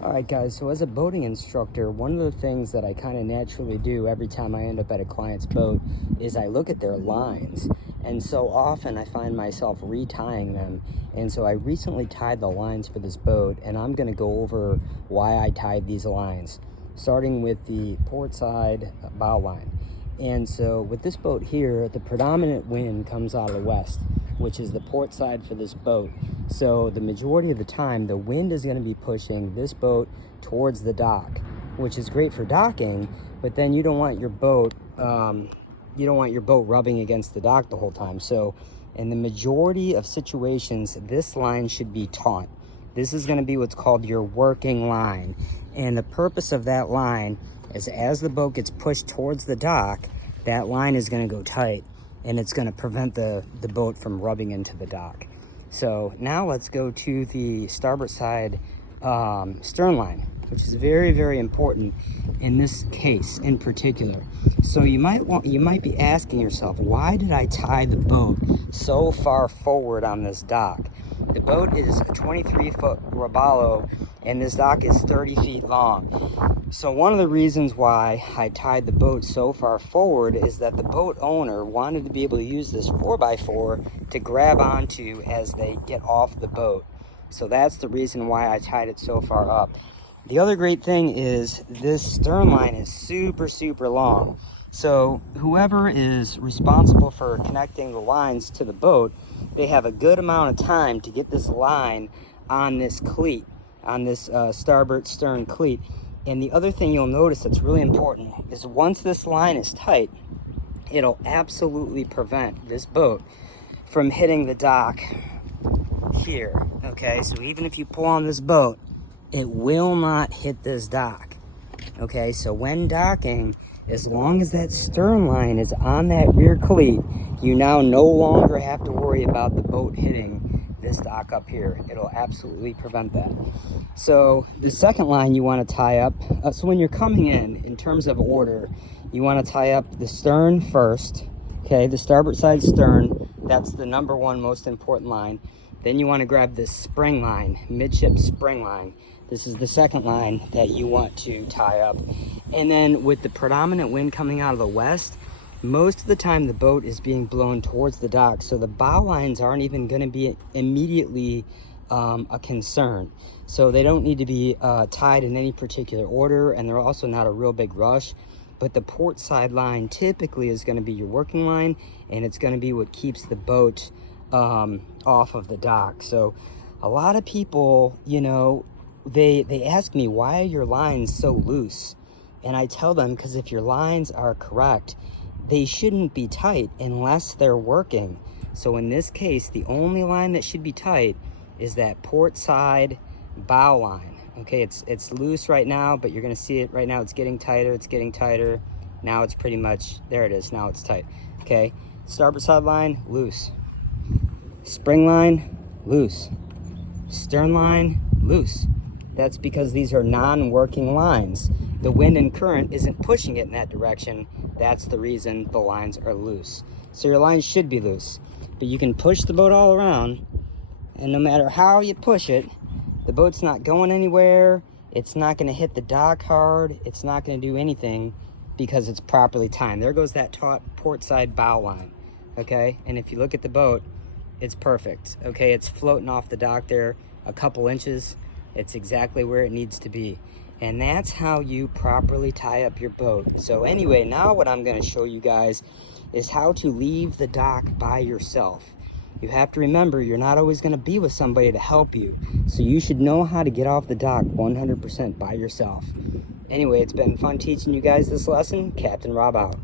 Alright guys, so as a boating instructor, one of the things that I kind of naturally do every time I end up at a client's boat is I look at their lines. And so often I find myself retying them. And so I recently tied the lines for this boat, and I'm going to go over why I tied these lines, starting with the port side bow line. And so with this boat here, the predominant wind comes out of the west, which is the port side for this boat. So the majority of the time, the wind is going to be pushing this boat towards the dock, which is great for docking, but then you don't want your boat rubbing against the dock the whole time. So in the majority of situations, this line should be taut. This is going to be what's called your working line. And the purpose of that line is as the boat gets pushed towards the dock, that line is going to go tight, and it's going to prevent the boat from rubbing into the dock. So now let's go to the starboard side stern line, which is very, very important in this case in particular. So you might be asking yourself, why did I tie the boat so far forward on this dock? The boat is a 23-foot robalo, and this dock is 30 feet long. So one of the reasons why I tied the boat so far forward is that the boat owner wanted to be able to use this 4x4 to grab onto as they get off the boat. So that's the reason why I tied it so far up. The other great thing is this stern line is super, super long. So whoever is responsible for connecting the lines to the boat, they have a good amount of time to get this line on this cleat, on this starboard stern cleat. And the other thing you'll notice that's really important is once this line is tight, it'll absolutely prevent this boat from hitting the dock here. Okay, so even if you pull on this boat, it will not hit this dock. Okay, so when docking, as long as that stern line is on that rear cleat, you now no longer have to worry about the boat hitting this dock up here. It'll absolutely prevent that. So the second line you want to tie up, so when you're coming in terms of order, you want to tie up the stern first, okay, the starboard side stern. That's the number one most important line. Then you want to grab this spring line, midship spring line. This is the second line that you want to tie up. And then with the predominant wind coming out of the west, most of the time the boat is being blown towards the dock. So the bow lines aren't even going to be immediately a concern. So they don't need to be tied in any particular order, and they're also not a real big rush. But the port side line typically is going to be your working line, and it's going to be what keeps the boat off of the dock. So a lot of people, you know, they ask me, why are your lines so loose? And I tell them, because if your lines are correct, they shouldn't be tight unless they're working. So in this case, the only line that should be tight is that port side bow line. Okay, it's loose right now, but you're going to see it right now. It's getting tighter. It's getting tighter. Now it's pretty much, there it is. Now it's tight. Okay, starboard side line, loose. Spring line, loose. Stern line, loose. That's because these are non-working lines. The wind and current isn't pushing it in that direction. That's the reason the lines are loose. So your lines should be loose. But you can push the boat all around, and no matter how you push it, the boat's not going anywhere. It's not going to hit the dock hard. It's not going to do anything because it's properly timed. There goes that taut port side bow line. Okay, and if you look at the boat, it's perfect. Okay, it's floating off the dock there a couple inches. It's exactly where it needs to be. And that's how you properly tie up your boat. So anyway, now what I'm going to show you guys is how to leave the dock by yourself. You have to remember, you're not always going to be with somebody to help you. So you should know how to get off the dock 100% by yourself. Anyway, it's been fun teaching you guys this lesson. Captain Rob out.